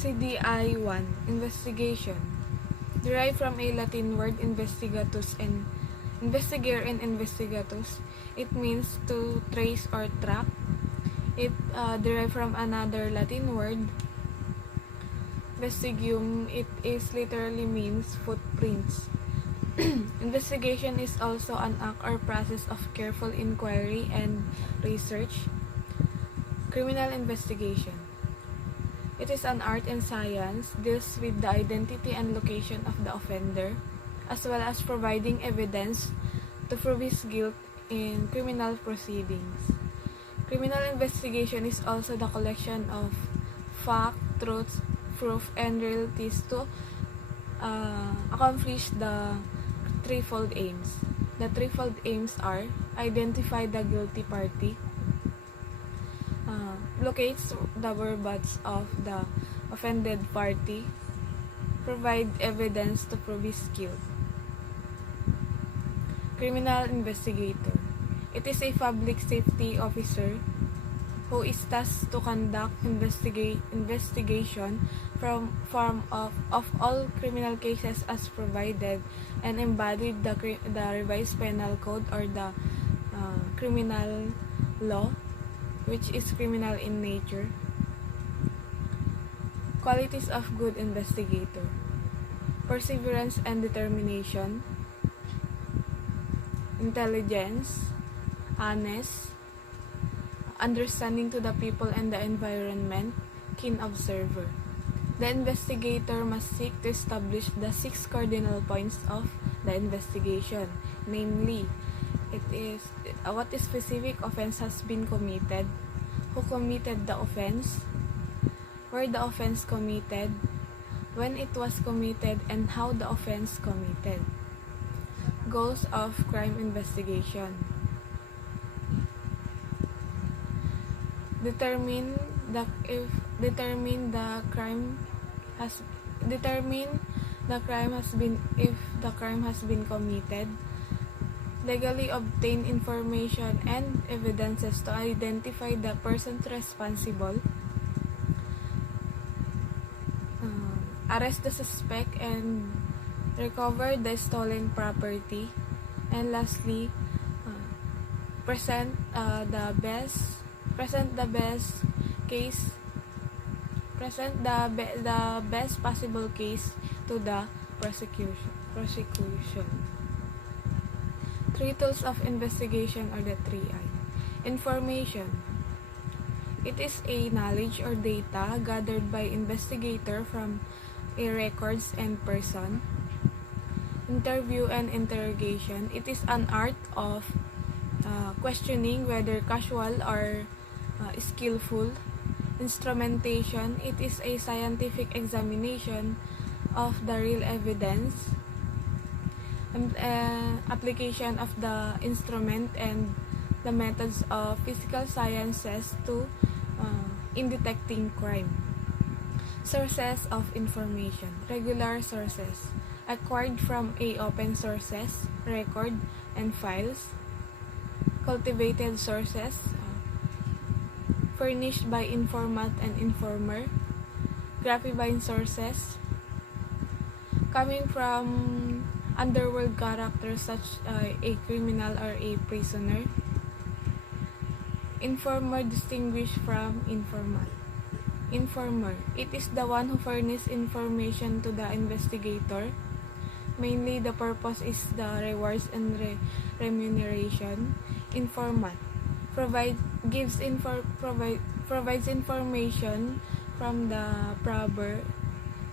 CDI-1 Investigation. Derived from a Latin word investigatus and investiger and investigatus, it means to trace or track. It derived from another Latin word, vestigium. It is literally means footprints. Investigation is also an act or process of careful inquiry and research. Criminal investigation. It is an art and science, deals with the identity and location of the offender, as well as providing evidence to prove his guilt in criminal proceedings. Criminal investigation is also the collection of fact, truth, proof, and realities to accomplish the threefold aims. The threefold aims are: identify the guilty party, locates the whereabouts of the offended party, provide evidence to prove his guilt. Criminal investigator. It is a public safety officer who is tasked to conduct investigation of all criminal cases as provided and embodied the revised penal code or the criminal law, which is criminal in nature. Qualities of good investigator: perseverance and determination, intelligence, honest, understanding to the people and the environment, keen observer. The investigator must seek to establish the 6 cardinal points of the investigation, namely, it is what specific offense has been committed, who committed the offense, where the offense committed, when it was committed, and how the offense committed. Goals of crime investigation: determine the crime has been committed, legally obtain information and evidences to identify the persons responsible, arrest the suspect and recover the stolen property, and lastly, present the best possible case to the prosecution. 3 tools of investigation are the 3I. Information. It is a knowledge or data gathered by investigator from a records and person. Interview and interrogation. It is an art of questioning, whether casual or skillful. Instrumentation. It is a scientific examination of the real evidence. Application of the instrument and the methods of physical sciences in detecting crime. Sources of information. Regular sources acquired from open sources, record, and files. Cultivated sources furnished by informant and informer. Grapevine sources coming from underworld characters such a criminal or a prisoner. Informer distinguished from informant. Informer. It is the one who furnishes information to the investigator. Mainly, the purpose is the rewards and remuneration. Informant. Provides information from the prober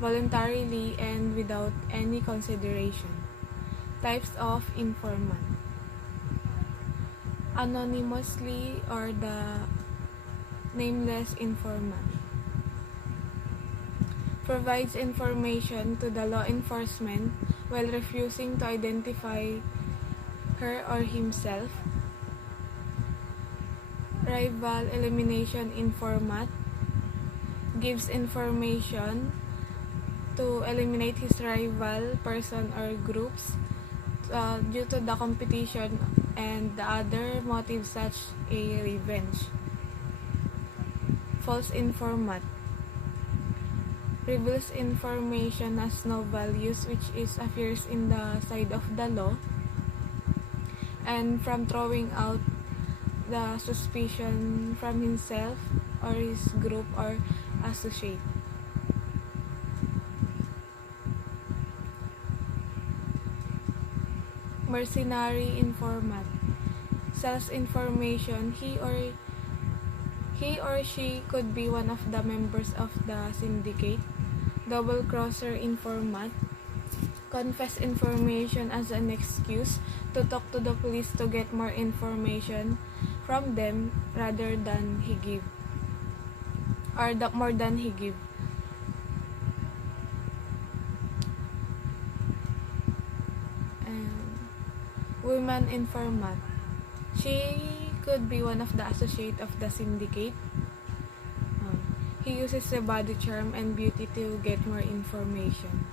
voluntarily and without any consideration. Types of informant: anonymously or the nameless informant. Provides information to the law enforcement while refusing to identify her or himself. Rival elimination informant. Gives information to eliminate his rival person or groups due to the competition and the other motives such a revenge. False informant. reveals information has no values, which is appears in the side of the law, and from throwing out the suspicion from himself or his group or associate. Mercenary informant sells information he or she could be one of the members of the syndicate. Double crosser informant confess information as an excuse to talk to the police to get more information from them rather than he give, or more than he give. And woman informant, she could be one of the associate of the syndicate. He uses the body charm and beauty to get more information.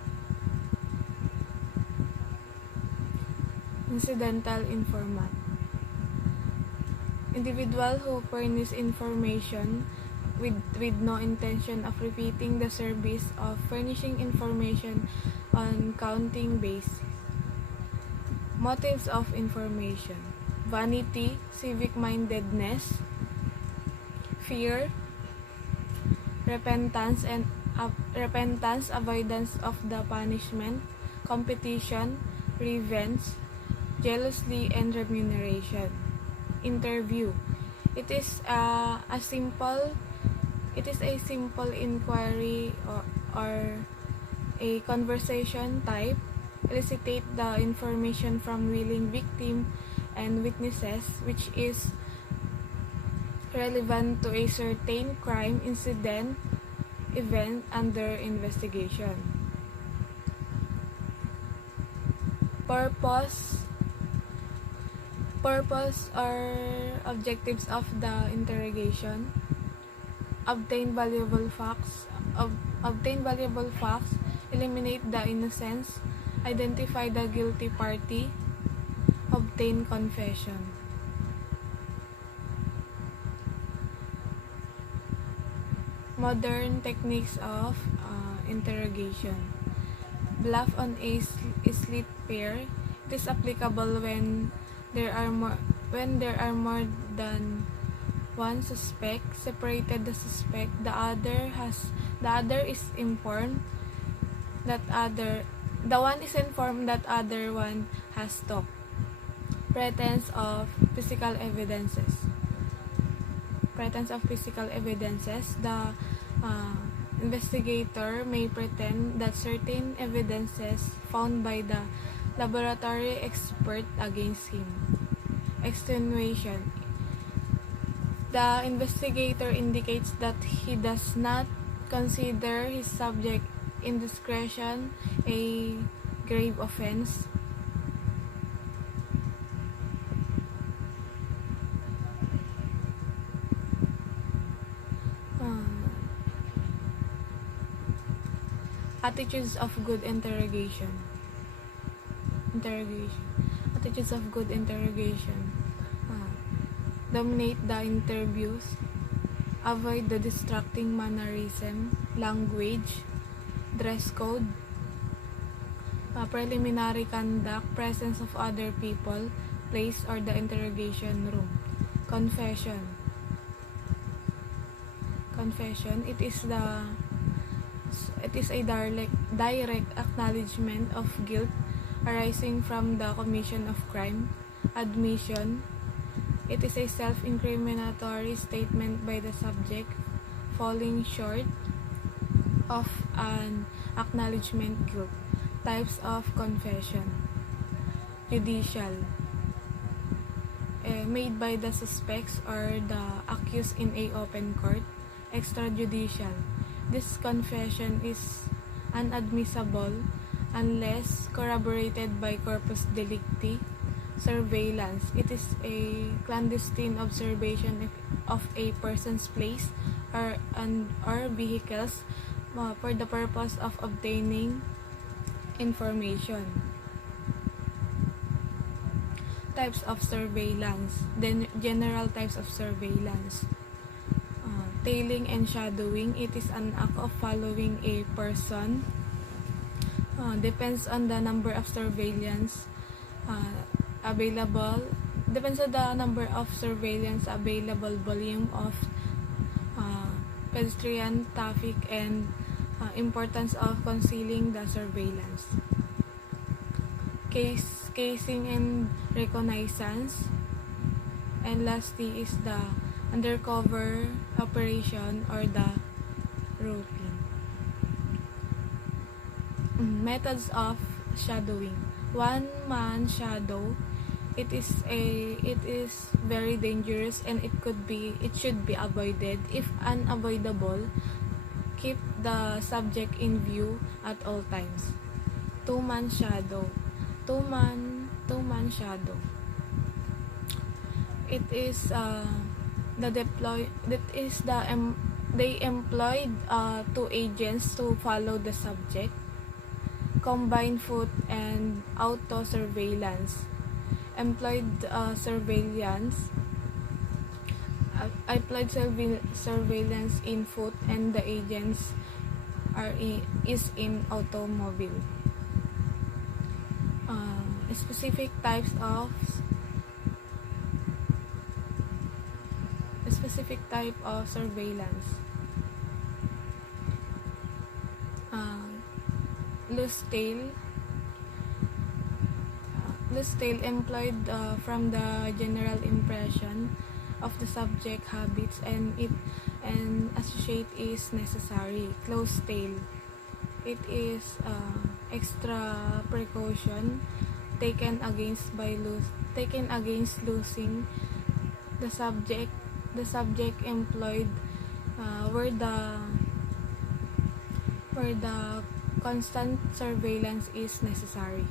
Incidental informant, individual who furnish information with no intention of repeating the service of furnishing information on counting basis. Motives of information: vanity, civic-mindedness, fear, repentance, avoidance of the punishment, competition, revenge, jealousy, and remuneration. Interview: it is a simple inquiry or a conversation type. Elicitate the information from willing victim and witnesses which is relevant to a certain crime, incident, event under investigation. Purpose or objectives of the interrogation: obtain valuable facts, eliminate the innocence, identify the guilty party, obtain confession. Modern techniques of interrogation: bluff on a slit pair. It is applicable when there are more than one suspect. Separated the suspect, the other is informed that the one is informed that other one has talked. Pretense of physical evidences. The investigator may pretend that certain evidences found by the laboratory expert against him. Extenuation: the investigator indicates that he does not consider his subject indiscretion a grave offense. Attitudes of good interrogation. Attitudes of good interrogation: dominate the interviews, avoid the distracting mannerism, language, dress code, preliminary conduct, presence of other people, place, or the interrogation room. Confession: it is a direct acknowledgement of guilt arising from the commission of crime. Admission: it is a self-incriminatory statement by the subject falling short of an acknowledgement guilt. Types of confession: judicial, made by the suspects or the accused in a open court. Extrajudicial: this confession is unadmissible unless corroborated by corpus delicti. Surveillance: it is a clandestine observation of a person's place or vehicles for the purpose of obtaining information. Types of surveillance. General types of surveillance: tailing and shadowing, it is an act of following a person. Depends on the number of surveillance available. Depends on the number of surveillance available, volume of pedestrian traffic, and importance of concealing the surveillance. Casing and reconnaissance. And lastly is the undercover operation or the routine. Methods of shadowing. One-man shadow. It is very dangerous, and it should be avoided. If unavoidable, keep the subject in view at all times. Two-man shadow. Two-man shadow. It is they employed two agents to follow the subject. Combined foot and auto surveillance. Employed surveillance. Applied surveillance in foot, and the agents is in automobile. Specific type of surveillance. Loose tail employed from the general impression of the subject habits and associate is necessary. Close tail. It is extra precaution taken against losing the subject employed where the constant surveillance is necessary.